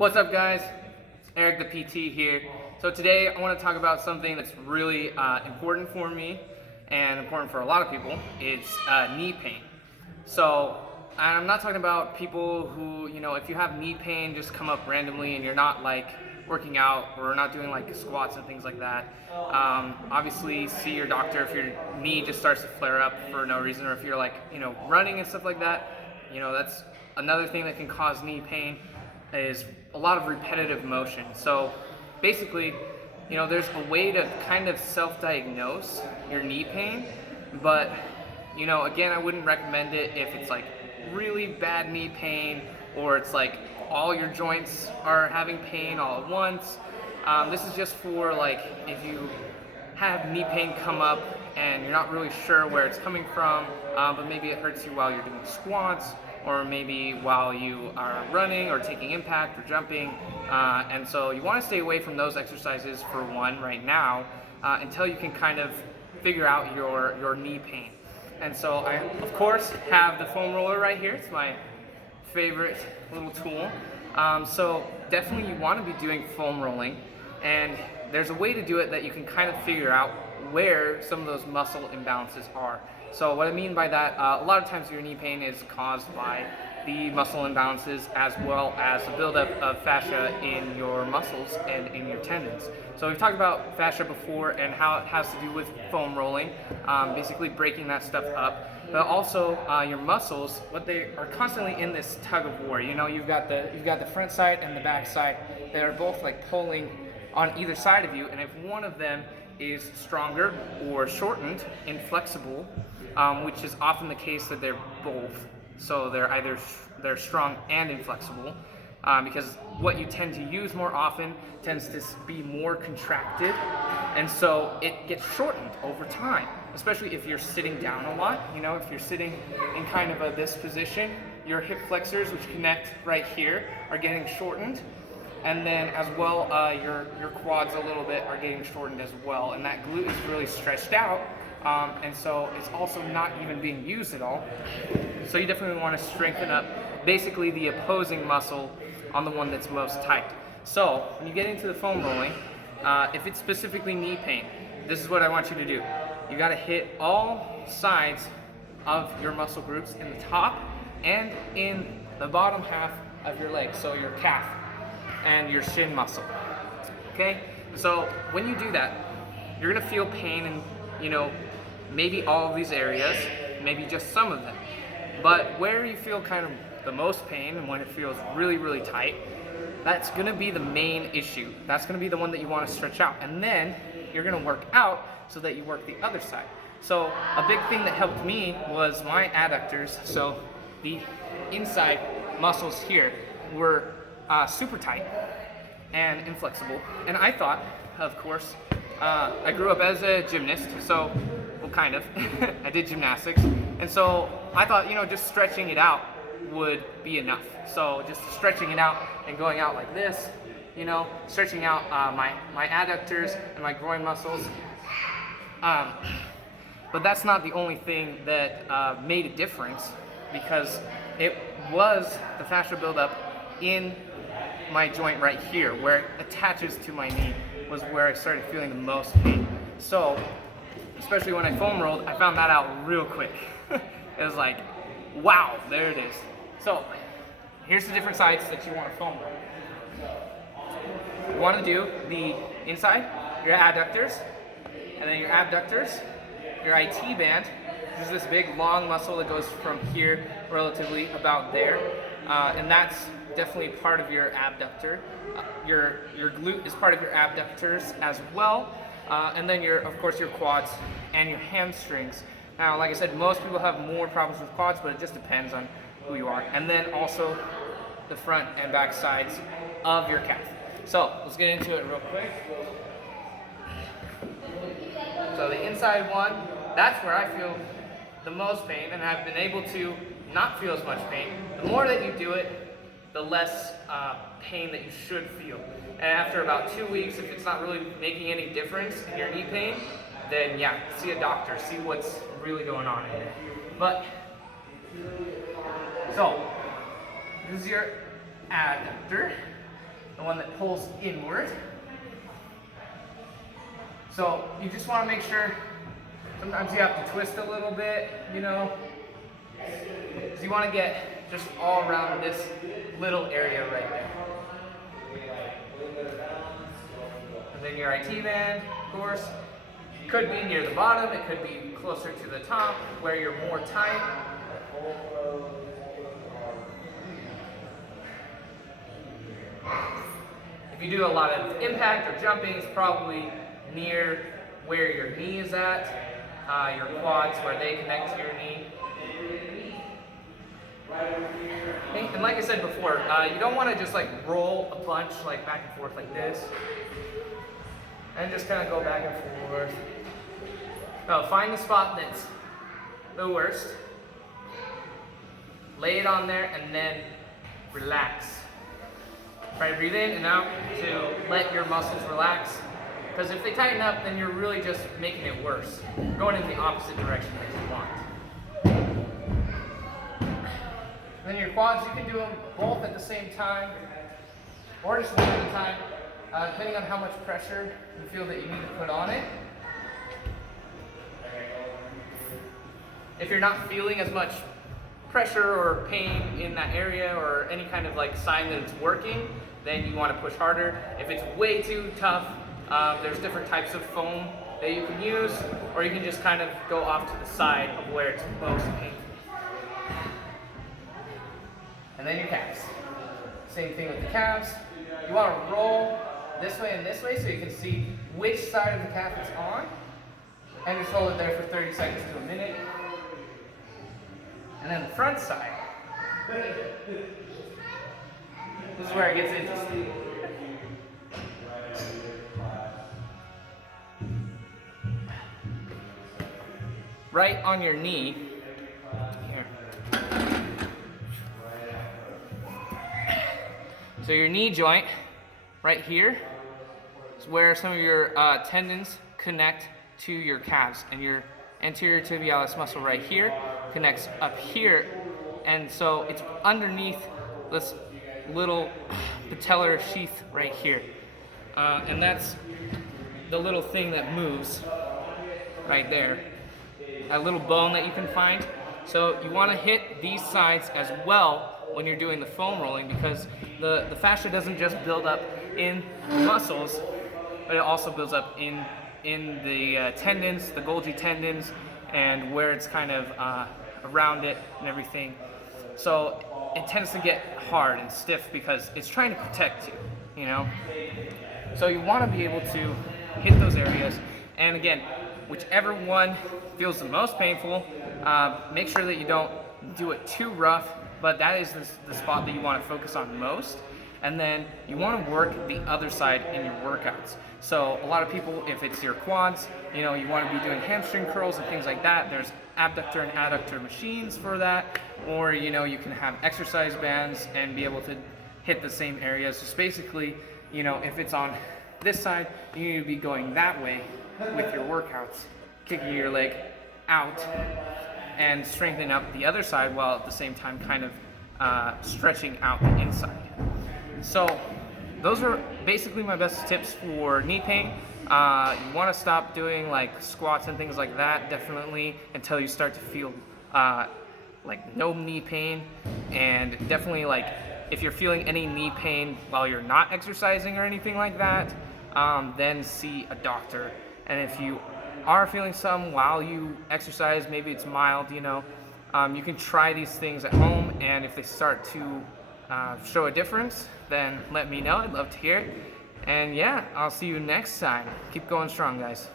What's up, guys? It's Eric the PT here. So today I want to talk about something that's really important for me and important for a lot of people. It's knee pain. So I'm not talking about people who, if you have knee pain, just come up randomly and you're not like working out or not doing like squats and things like that. Obviously, see your doctor if your knee just starts to flare up for no reason, or if you're like, running and stuff like that. That's another thing that can cause knee pain is a lot of repetitive motion. So basically, there's a way to kind of self-diagnose your knee pain, but again, I wouldn't recommend it if it's like really bad knee pain or it's like all your joints are having pain all at once. This is just for like if you have knee pain come up and you're not really sure where it's coming from, but maybe it hurts you while you're doing squats, or maybe while you are running or taking impact or jumping. And so you want to stay away from those exercises for one right now until you can kind of figure out your knee pain. And so I, of course, have the foam roller right here. It's my favorite little tool. So definitely you want to be doing foam rolling, and there's a way to do it that you can kind of figure out where some of those muscle imbalances are. So what I mean by that, a lot of times your knee pain is caused by the muscle imbalances as well as the buildup of fascia in your muscles and in your tendons. So we've talked about fascia before and how it has to do with foam rolling, basically breaking that stuff up. But also your muscles, what they are constantly in this tug of war. You've got the front side and the back side that are both like pulling on either side of you, and if one of them is stronger or shortened, inflexible, which is often the case that they're both. So they're strong and inflexible, because what you tend to use more often tends to be more contracted, and so it gets shortened over time. Especially if you're sitting down a lot. If you're sitting in kind of this position, your hip flexors, which connect right here, are getting shortened. And then as well, your quads a little bit are getting shortened as well. And that glute is really stretched out. And so it's also not even being used at all. So you definitely want to strengthen up basically the opposing muscle on the one that's most tight. So when you get into the foam rolling, if it's specifically knee pain, this is what I want you to do. You got to hit all sides of your muscle groups in the top and in the bottom half of your leg, so your calf and your shin muscle. Okay? So when you do that, you're gonna feel pain in, maybe all of these areas, maybe just some of them. But where you feel kind of the most pain and when it feels really, really tight, that's gonna be the main issue. That's gonna be the one that you wanna stretch out. And then you're gonna work out so that you work the other side. So a big thing that helped me was my adductors. So the inside muscles here were super tight and inflexible. And I thought, of course, I grew up as a gymnast, so, well, kind of. I did gymnastics. And so I thought, just stretching it out would be enough. So just stretching it out and going out like this, stretching out my adductors and my groin muscles. But that's not the only thing that made a difference, because it was the fascia buildup in my joint right here, where it attaches to my knee, was where I started feeling the most pain. So, especially when I foam rolled, I found that out real quick. It was like, wow, there it is. So, here's the different sides that you want to foam roll. You want to do the inside, your adductors, and then your abductors, your IT band, which is this big long muscle that goes from here relatively about there, and that's definitely part of your abductor. Your glute is part of your abductors as well, and then of course your quads and your hamstrings. Now, like I said, most people have more problems with quads, but it just depends on who you are. And then also the front and back sides of your calf. So let's get into it real quick. So the inside one, that's where I feel the most pain, and I've been able to not feel as much pain. The more that you do it, the less pain that you should feel. And after about 2 weeks, if it's not really making any difference in your knee pain, then yeah, see a doctor, see what's really going on in there. But, so, this is your adductor. the one that pulls inward. So you just want to make sure, sometimes you have to twist a little bit, you know. So you want to get just all around this little area right there. And then your IT band, of course, could be near the bottom, it could be closer to the top where you're more tight. If you do a lot of impact or jumping, it's probably near where your knee is at, your quads where they connect to your knee. And like I said before, you don't want to just like roll a bunch like back and forth like this, and just kind of go back and forth. No, find the spot that's the worst, lay it on there, and then relax. Try to breathe in and out to let your muscles relax. Because if they tighten up, then you're really just making it worse, going in the opposite direction that you want. Then your quads, you can do them both at the same time, or just one at a time, depending on how much pressure you feel that you need to put on it. If you're not feeling as much pressure or pain in that area or any kind of like sign that it's working, then you want to push harder. If it's way too tough, there's different types of foam that you can use, or you can just kind of go off to the side of where it's most painful. And then your calves. Same thing with the calves. You want to roll this way and this way so you can see which side of the calf it's on, and just hold it there for 30 seconds to a minute. And then the front side. This is where it gets interesting. Right on your knee, here. So your knee joint, right here, is where some of your tendons connect to your calves, and your anterior tibialis muscle right here connects up here, and so it's underneath this little patellar sheath right here, and that's the little thing that moves right there, that little bone that you can find. So you want to hit these sides as well when you're doing the foam rolling, because the fascia doesn't just build up in the muscles, but it also builds up in the tendons, the Golgi tendons, and where it's kind of around it and everything. So it tends to get hard and stiff because it's trying to protect you, you know? So you want to be able to hit those areas, and again, whichever one feels the most painful, make sure that you don't do it too rough, but that is the spot that you want to focus on most. And then you want to work the other side in your workouts. So a lot of people, if it's your quads, you know, you want to be doing hamstring curls and things like that. There's abductor and adductor machines for that, or you know, you can have exercise bands and be able to hit the same areas. Just basically, you know, if it's on this side, you need to be going that way with your workouts, kicking your leg out and strengthening up the other side while at the same time kind of stretching out the inside. So those are basically my best tips for knee pain. You want to stop doing like squats and things like that, definitely, until you start to feel like no knee pain. And definitely, like, if you're feeling any knee pain while you're not exercising or anything like that, then see a doctor. And if you are feeling some while you exercise, maybe it's mild, you know, you can try these things at home, and if they start to show a difference, then let me know. I'd love to hear it. And yeah, I'll see you next time. Keep going strong, guys.